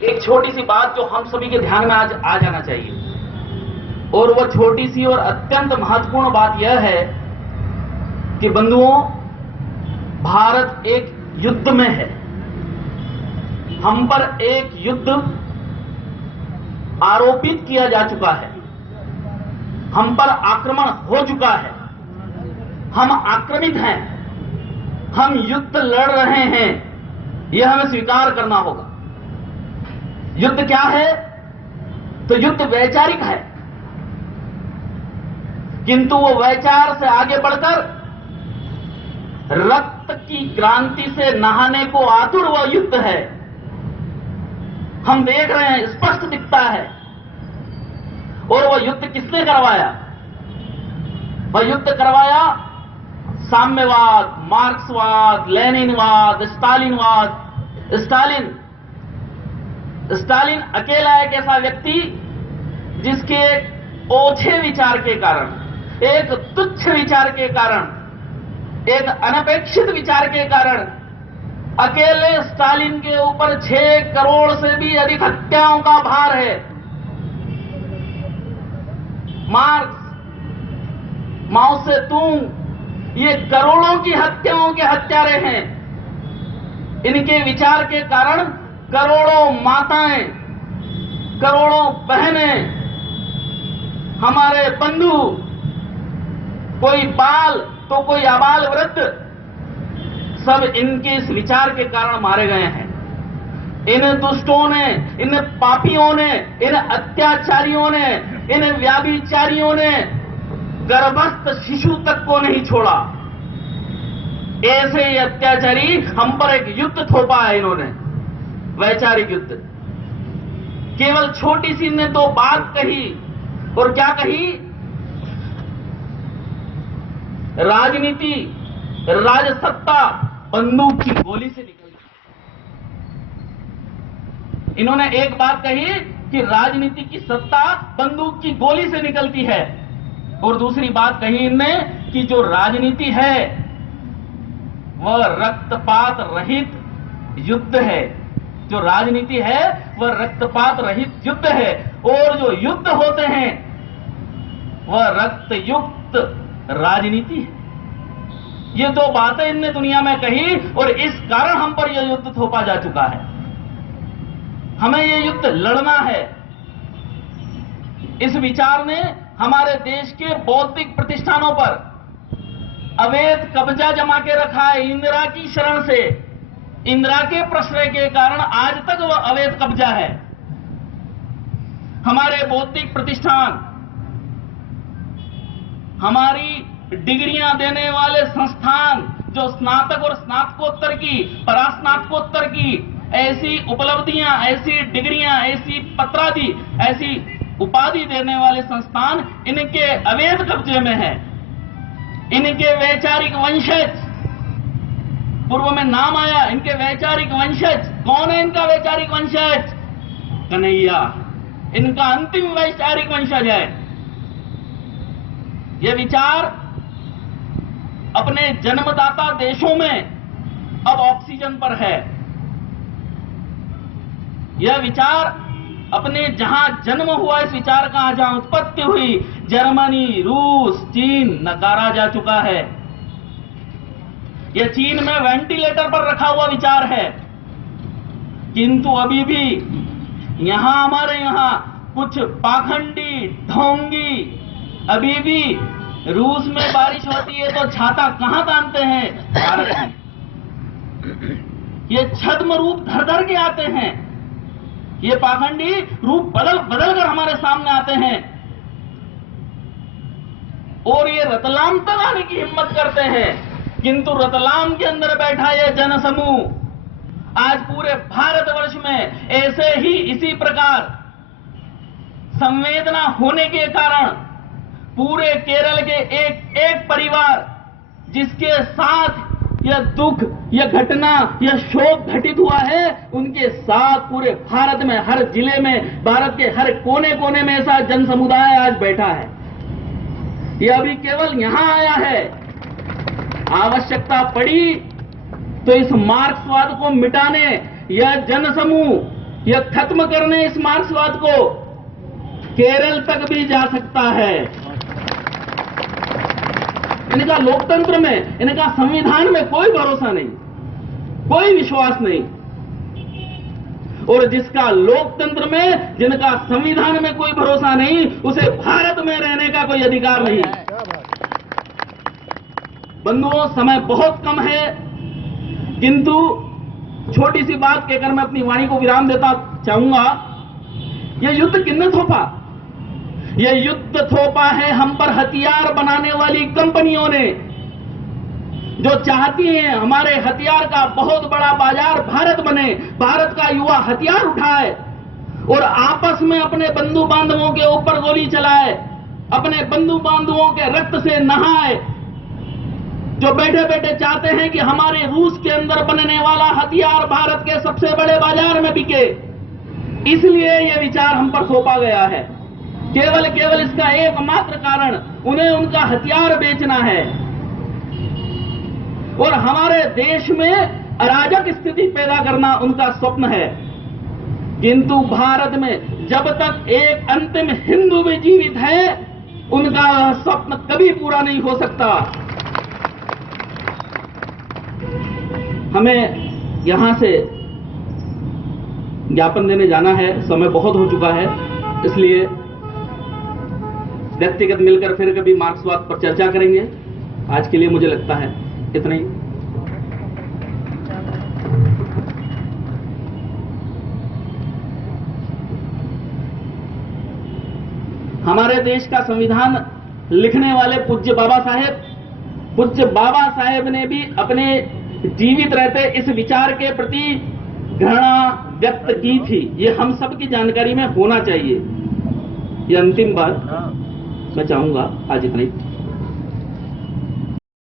एक छोटी सी बात जो हम सभी के ध्यान में आज आ जाना चाहिए, और वह छोटी सी और अत्यंत महत्वपूर्ण बात यह है कि बंधुओं, भारत एक युद्ध में है। हम पर एक युद्ध आरोपित किया जा चुका है, हम पर आक्रमण हो चुका है, हम आक्रमित हैं, हम युद्ध लड़ रहे हैं, यह हमें स्वीकार करना होगा। युद्ध क्या है? तो युद्ध वैचारिक है, किंतु वो वैचार से आगे बढ़कर रक्त की क्रांति से नहाने को आतुर वह युद्ध है। हम देख रहे हैं, स्पष्ट दिखता है। और वह युद्ध किसने करवाया? वह युद्ध करवाया साम्यवाद, मार्क्सवाद, लेनिनवाद, स्टालिनवाद। स्टालिन अकेला एक ऐसा व्यक्ति जिसके एक ओछे विचार के कारण, एक तुच्छ विचार के कारण, एक अनपेक्षित विचार के कारण अकेले स्टालिन के ऊपर 6 करोड़ से भी अधिक हत्याओं का भार है। मार्क्स, माओ से तुंग, ये करोड़ों की हत्याओं के हत्यारे हैं। इनके विचार के कारण करोड़ों माताएं, करोड़ों बहनें, हमारे बंधु, कोई बाल तो कोई आबाल वृद्ध, सब इनके इस विचार के कारण मारे गए हैं। इन दुष्टों ने, इन पापियों ने, इन अत्याचारियों ने, इन व्याभिचारियों ने गर्भस्थ शिशु तक को नहीं छोड़ा। ऐसे ही अत्याचारी हम पर एक युद्ध थोपा है इन्होंने, वैचारिक युद्ध। केवल छोटी सी ने तो बात कही, और क्या कही? राजनीति, राजसत्ता बंदूक की गोली से निकलती। इन्होंने एक बात कही कि राजनीति की सत्ता बंदूक की गोली से निकलती है, और दूसरी बात कही इनने कि जो राजनीति है वह रक्तपात रहित युद्ध है। जो राजनीति है वह रक्तपात रहित युद्ध है, और जो युद्ध होते हैं वह रक्तयुक्त राजनीति है। ये 2 बातें इनने दुनिया में कही, और इस कारण हम पर यह युद्ध थोपा जा चुका है। हमें यह युद्ध लड़ना है। इस विचार ने हमारे देश के बौद्धिक प्रतिष्ठानों पर अवैध कब्जा जमा के रखा है। इंदिरा की शरण से, इंदिरा के प्रश्रय के कारण आज तक वह अवैध कब्जा है। हमारे बौद्धिक प्रतिष्ठान, हमारी डिग्रियां देने वाले संस्थान, जो स्नातक और स्नातकोत्तर की, परास्नातकोत्तर की ऐसी उपलब्धियां, ऐसी डिग्रियां, ऐसी पत्रादि, ऐसी उपाधि देने वाले संस्थान इनके अवैध कब्जे में है। इनके वैचारिक वंशज, पूर्व में नाम आया, इनके वैचारिक वंशज। कौन है इनका वैचारिक वंशज? कन्हैया इनका अंतिम वैचारिक वंशज है। यह विचार अपने जन्मदाता देशों में अब ऑक्सीजन पर है। यह विचार अपने जहां जन्म हुआ, इस विचार का जहां उत्पत्ति हुई, जर्मनी, रूस, चीन, नकारा जा चुका है। यह चीन में वेंटिलेटर पर रखा हुआ विचार है, किंतु अभी भी यहां, हमारे यहां कुछ पाखंडी, ढोंगी अभी भी रूस में बारिश होती है तो छाता कहां तानते हैं? भारत में। ये छद्म रूप धर धर के आते हैं, ये पाखंडी रूप बदल बदल कर हमारे सामने आते हैं, और ये रतलाम तक आने की हिम्मत करते हैं। किंतु रतलाम के अंदर बैठा यह जनसमूह आज पूरे भारतवर्ष में ऐसे ही इसी प्रकार संवेदना होने के कारण पूरे केरल के एक एक परिवार जिसके साथ यह दुख, यह घटना, यह शोक घटित हुआ है, उनके साथ पूरे भारत में, हर जिले में, भारत के हर कोने कोने में ऐसा जन समुदाय आज बैठा है। यह अभी केवल यहां आया है। आवश्यकता पड़ी तो इस मार्क्सवाद को मिटाने यह जनसमूह, यह खत्म करने इस मार्क्सवाद को केरल तक भी जा सकता है। इनका लोकतंत्र में, इनका संविधान में कोई भरोसा नहीं, कोई विश्वास नहीं। और जिसका लोकतंत्र में, जिनका संविधान में कोई भरोसा नहीं, उसे भारत में रहने का कोई अधिकार नहीं। बंधुओं, समय बहुत कम है, किंतु छोटी सी बात कहकर मैं अपनी वाणी को विराम देता चाहूंगा। यह युद्ध किसने थोपा? यह युद्ध थोपा है हम पर हथियार बनाने वाली कंपनियों ने, जो चाहती हैं हमारे हथियार का बहुत बड़ा बाजार भारत बने, भारत का युवा हथियार उठाए और आपस में अपने बंधु बांधवों के ऊपर गोली चलाए, अपने बंधु बांधवों के रक्त से नहाए, जो बैठे बैठे चाहते हैं कि हमारे रूस के अंदर बनने वाला हथियार भारत के सबसे बड़े बाजार में बिके। इसलिए यह विचार हम पर थोपा गया है। केवल इसका एकमात्र कारण उन्हें उनका हथियार बेचना है और हमारे देश में अराजक स्थिति पैदा करना उनका स्वप्न है। किंतु भारत में जब तक एक अंतिम हिंदू भी जीवित है, उनका स्वप्न कभी पूरा नहीं हो सकता। हमें यहां से ज्ञापन देने जाना है, समय बहुत हो चुका है, इसलिए व्यक्तिगत मिलकर फिर कभी मार्क्सवाद पर चर्चा करेंगे। आज के लिए मुझे लगता है इतना ही। हमारे देश का संविधान लिखने वाले पूज्य बाबा साहेब ने भी अपने जीवित रहते इस विचार के प्रति घृणा व्यक्त की थी। ये हम सबकी जानकारी में होना चाहिए। ये अंतिम बात मैं चाहूंगा। आज इतना ही।